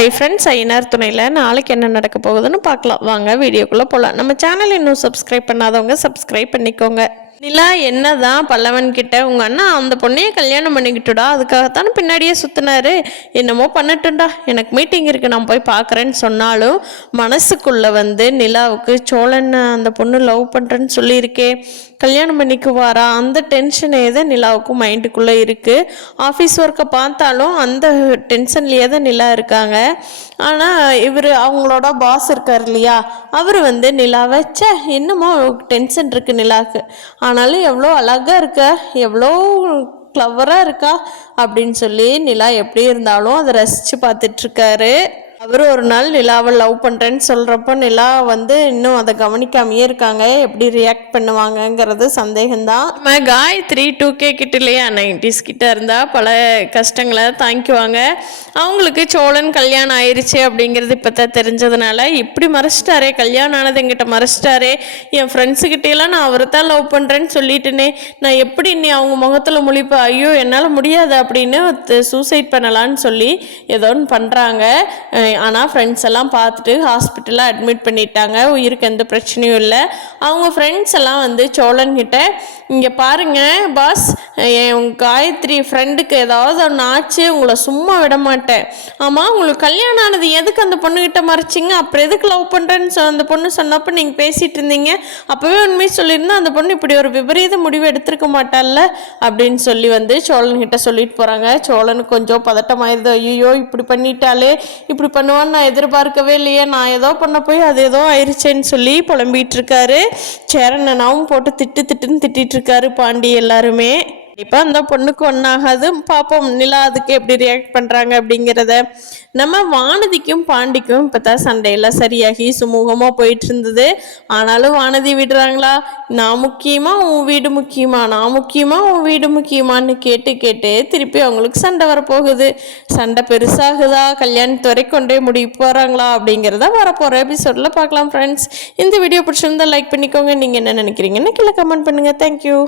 Hi friends, Ayyanar துணையில் நாளைக்கு என்ன நடக்க போகுதுன்னு பார்க்கலாம். வாங்க வீடியோக்குள்ளே போகலாம். நம்ம சேனல் இன்னும் சப்ஸ்கிரைப் பண்ணாதவங்க சப்ஸ்கிரைப் பண்ணிக்கோங்க. நிலா என்னதான் பல்லவன் கிட்ட உங்கள் அண்ணா அந்த பொண்ணையே கல்யாணம் பண்ணிக்கிட்டுடா, அதுக்காகத்தானே பின்னாடியே சுற்றினாரு, என்னமோ பண்ணட்டும்டா, எனக்கு மீட்டிங் இருக்குது, நான் போய் பார்க்குறேன்னு சொன்னாலும் மனசுக்குள்ளே நிலாவுக்கு சோழன் அந்த பொண்ணு லவ் பண்ணுறேன்னு சொல்லியிருக்கே, கல்யாணம் பண்ணிக்குவாரா, அந்த டென்ஷனே தான் நிலாவுக்கும் மைண்டுக்குள்ளே இருக்குது. ஆஃபீஸ் ஒர்க்கை பார்த்தாலும் அந்த டென்ஷன்லேயே தான் நிலா இருக்காங்க. ஆனால் அவங்களோட பாஸ் இருக்கார் இல்லையா, அவர் நிலாவை என்னமோ டென்ஷன் இருக்குது நிலாவுக்கு, ஆனாலும் எவ்வளோ அழகாக இருக்கா, எவ்வளோ கிளவராக இருக்கா அப்படின்னு சொல்லி நிலா எப்படி இருந்தாலும் அதை ரசித்து பார்த்துட்ருக்காரு. அவர் ஒரு நாள் நிலாவை லவ் பண்ணுறேன்னு சொல்கிறப்போ நிலா இன்னும் அதை கவனிக்காமையே இருக்காங்க. எப்படி ரியாக்ட் பண்ணுவாங்கங்கிறது சந்தேகம்தான். நம்ம காயத்ரி 2K கிட்ட இல்லையா, 90s கிட்ட இருந்தால் பல கஷ்டங்களை தாங்கிக்குவாங்க. அவங்களுக்கு சோழன் கல்யாணம் ஆயிடுச்சு அப்படிங்கிறது இப்போ தான் தெரிஞ்சதுனால இப்படி மறைச்சிட்டாரே, கல்யாணம் ஆனது எங்கிட்ட மறைச்சிட்டாரே, என் ஃப்ரெண்ட்ஸுக்கிட்டேலாம் நான் அவரை தான் லவ் பண்ணுறேன்னு சொல்லிட்டுனே, நான் எப்படி இன்னி அவங்க முகத்தில் முழிப்பேன், ஐயோ என்னால் முடியாது அப்படின்னு சூசைட் பண்ணலான்னு சொல்லி ஏதோ ஒன்று பண்ணுறாங்க. ஆனால் ஃப்ரெண்ட்ஸ் எல்லாம் பார்த்துட்டு ஹாஸ்பிட்டலில் அட்மிட் பண்ணிட்டாங்க. உயிருக்கு எந்த பிரச்சனையும் இல்லை. அவங்க ஃப்ரெண்ட்ஸ் எல்லாம் சோழன்கிட்ட, இங்கே பாருங்கள் பாஸ், என் காயத்ரி ஃப்ரெண்டுக்கு ஏதாவது ஒன்று ஆச்சு, உங்களை சும்மா விட மாட்டேன். ஆமாம், உங்களுக்கு கல்யாணம் ஆனது எதுக்கு அந்த பொண்ணுக்கிட்ட மறைச்சிங்க, அப்புறம் எதுக்கு லவ் பண்ணுறேன்னு அந்த பொண்ணு சொன்னப்போ நீங்கள் பேசிகிட்டு இருந்தீங்க, அப்போவே உண்மையை சொல்லியிருந்தா அந்த பொண்ணு இப்படி ஒரு விபரீத முடிவு எடுத்திருக்க மாட்டாள்ல அப்படின்னு சொல்லி சோழன்கிட்ட சொல்லிட்டு போகிறாங்க. சோழனுக்கு கொஞ்சம் பதட்டமாயிருது. ஐயோ இப்படி பண்ணிட்டாலே, இப்படி பண்ணுவான்னு நான் எதிர்பார்க்கவே இல்லையே, நான் ஏதோ பண்ண போய் அது ஏதோ ஆயிடுச்சேன்னு சொல்லி புலம்பிகிட்டு இருக்காரு. சேரண்ணனாவும் போட்டு திட்டுன்னு திட்டிகிட்டு இருக்காரு பாண்டி எல்லாருமே. இப்போ அந்த பொண்ணுக்கு ஒன்றாகாது, பார்ப்போம் நிலா அதுக்கு எப்படி ரியாக்ட் பண்ணுறாங்க அப்படிங்கிறத. நம்ம வானதிக்கும் பாண்டிக்கும் இப்போ தான் சண்டையெல்லாம் சரியாகி சுமூகமாக போயிட்டு இருந்தது. ஆனாலும் வானதி விடுறாங்களா, நான் முக்கியமா உன் வீடு முக்கியமா, நான் முக்கியமா உன் வீடு முக்கியமானு கேட்டு திருப்பி அவங்களுக்கு சண்டை வரப்போகுது. சண்டை பெருசாகுதா, கல்யாணத்து வரை கொண்டே முடிவு போகிறாங்களா அப்படிங்கிறத வரப்போகிற எபிசோடில் பார்க்கலாம். ஃப்ரெண்ட்ஸ், இந்த வீடியோ பிடிச்சிருந்தா லைக் பண்ணிக்கோங்க. நீங்கள் என்ன நினைக்கிறீங்கன்னு கீழே கமெண்ட் பண்ணுங்கள். தேங்க்யூ.